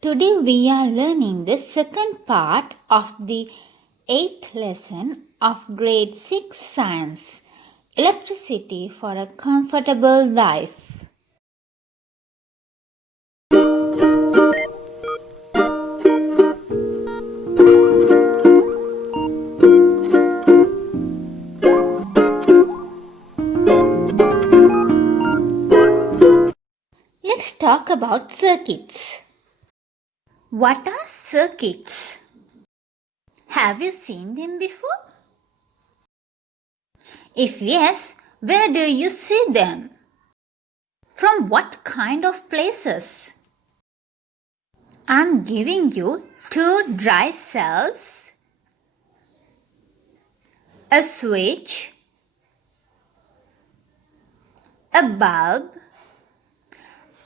Today we are learning the second part of the 8th lesson of grade 6 science, electricity for a comfortable life. Let's talk about circuits. What are circuits? Have you seen them before? If yes, where do you see them? From what kind of places? I'm giving you 2 dry cells, a switch, a bulb,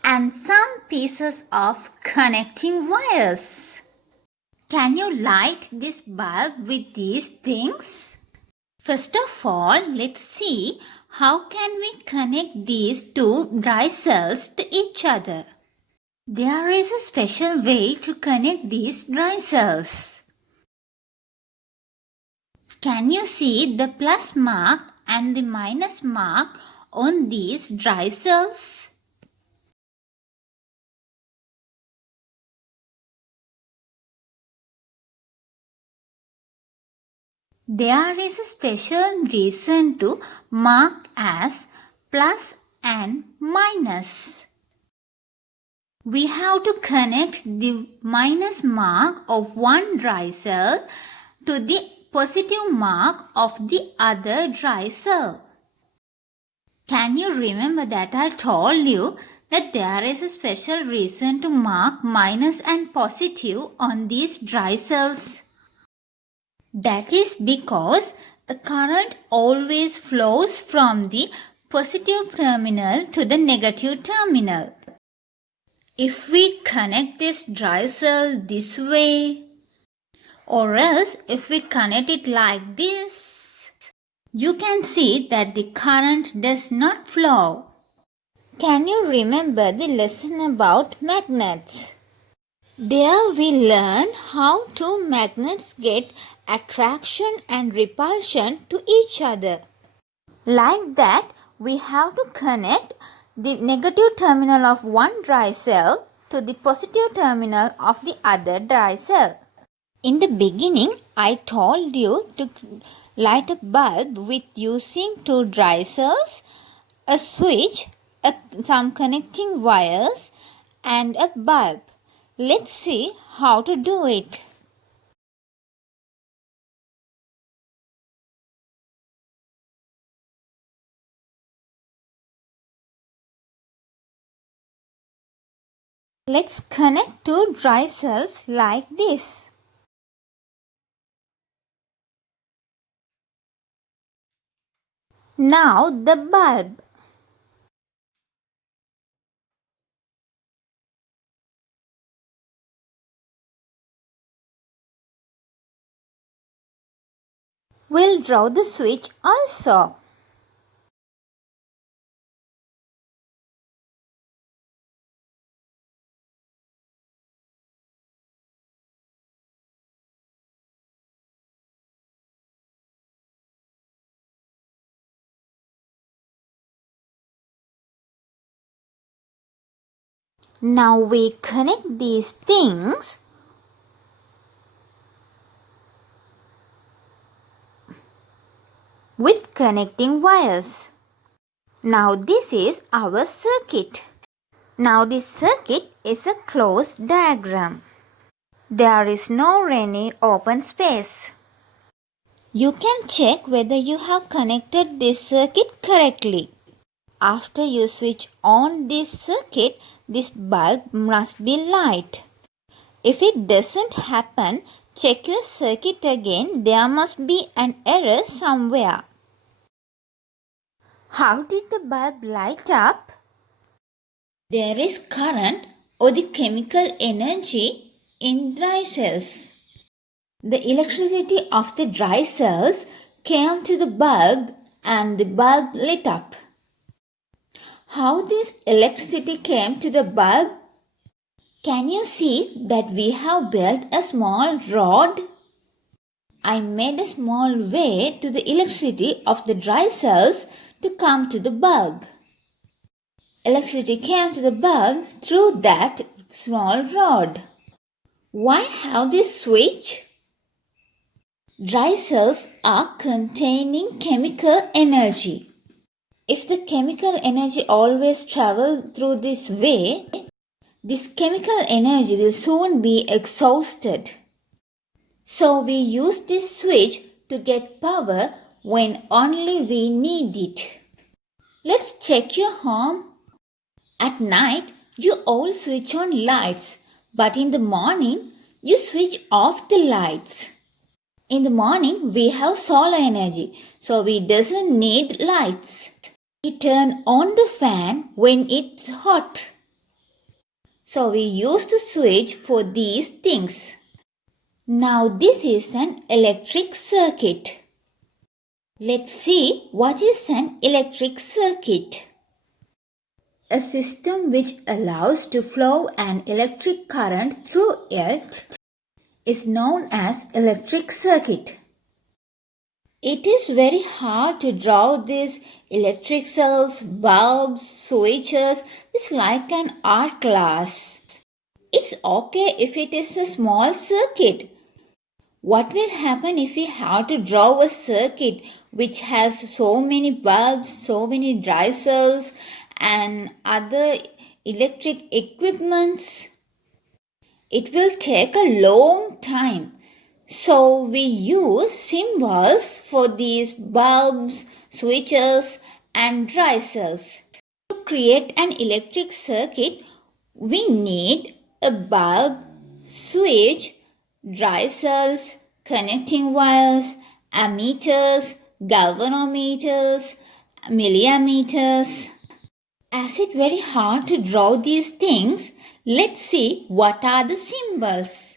and some pieces of connecting wires. Can you light this bulb with these things? First of all, let's see how can we connect these 2 dry cells to each other. There is a special way to connect these dry cells. Can you see the plus mark and the minus mark on these dry cells? There is a special reason to mark as plus and minus. We have to connect the minus mark of one dry cell to the positive mark of the other dry cell. Can you remember that I told you that there is a special reason to mark minus and positive on these dry cells? That is because a current always flows from the positive terminal to the negative terminal. If we connect this dry cell this way, or else if we connect it like this, you can see that the current does not flow. Can you remember the lesson about magnets? There we learn how two magnets get attraction and repulsion to each other. Like that, we have to connect the negative terminal of one dry cell to the positive terminal of the other dry cell. In the beginning, I told you to light a bulb with using 2 dry cells, a switch, some connecting wires, and a bulb. Let's see how to do it. Let's connect 2 dry cells like this. Now the bulb. We'll draw the switch also. Now we connect these things with connecting wires. Now this is our circuit. Now this circuit is a closed diagram. There is no any open space. You can check whether you have connected this circuit correctly. After you switch on this circuit, this bulb must be lit. If it doesn't happen, check your circuit again. There must be an error somewhere. How did the bulb light up? There is current or the chemical energy in dry cells. The electricity of the dry cells came to the bulb and the bulb lit up. How this electricity came to the bulb? Can you see that we have built a small rod? I made a small way to the electricity of the dry cells to come to the bulb. Electricity came to the bulb through that small rod. Why have this switch? Dry cells are containing chemical energy. If the chemical energy always travels through this way, this chemical energy will soon be exhausted. So we use this switch to get power when only we need it. Let's check your home. At night, you all switch on lights, but in the morning, you switch off the lights. In the morning, we have solar energy, so we doesn't need lights. We turn on the fan when it's hot. So we use the switch for these things. Now this is an electric circuit. Let's see what is an electric circuit. A system which allows to flow an electric current through it is known as electric circuit. It is very hard to draw these electric cells, bulbs, switches. It's like an art class. It's okay if it is a small circuit. What will happen if we have to draw a circuit which has so many bulbs, so many dry cells and other electric equipments? It will take a long time. So we use symbols for these bulbs, switches and dry cells. To create an electric circuit, we need a bulb, switch, dry cells, connecting wires, ammeters, galvanometers, milliammeters. As it's very hard to draw these things, let's see what are the symbols.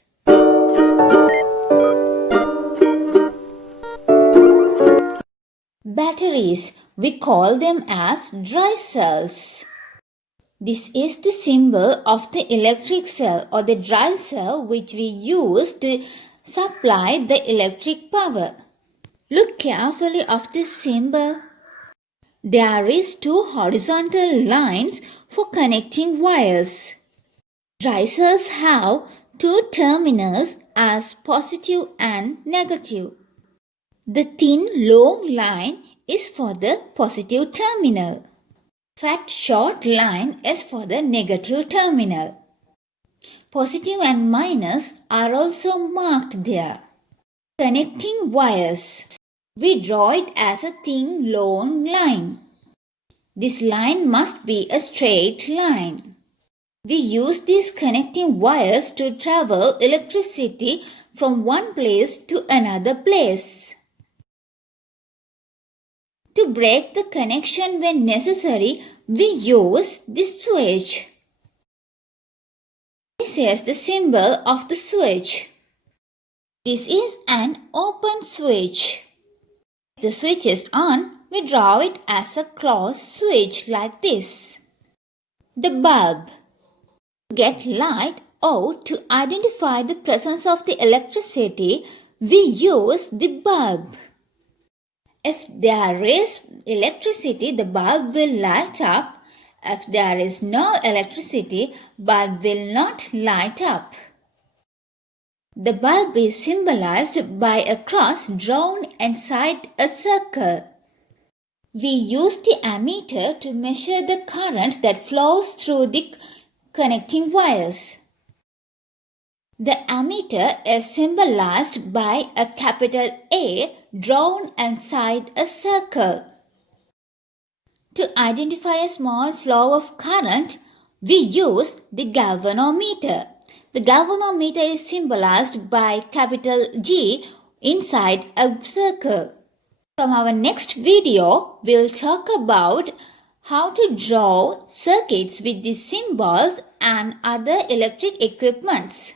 Batteries, we call them as dry cells. This is the symbol of the electric cell or the dry cell which we use to supply the electric power. Look carefully of this symbol. There is two horizontal lines for connecting wires. Dry cells have two terminals as positive and negative. The thin long line is for the positive terminal. Fat short line is for the negative terminal. Positive and minus are also marked there. Connecting wires. We draw it as a thin long line. This line must be a straight line. We use these connecting wires to travel electricity from one place to another place. To break the connection when necessary, we use this switch. This is the symbol of the switch. This is an open switch. If the switch is on, we draw it as a closed switch like this. The bulb. To get light or to identify the presence of the electricity, we use the bulb. If there is electricity, the bulb will light up. If there is no electricity, bulb will not light up. The bulb is symbolized by a cross drawn inside a circle. We use the ammeter to measure the current that flows through the connecting wires. The ammeter is symbolized by a capital A drawn inside a circle. To identify a small flow of current, we use the galvanometer. The galvanometer is symbolized by capital G inside a circle. From our next video, we'll talk about how to draw circuits with these symbols and other electric equipments.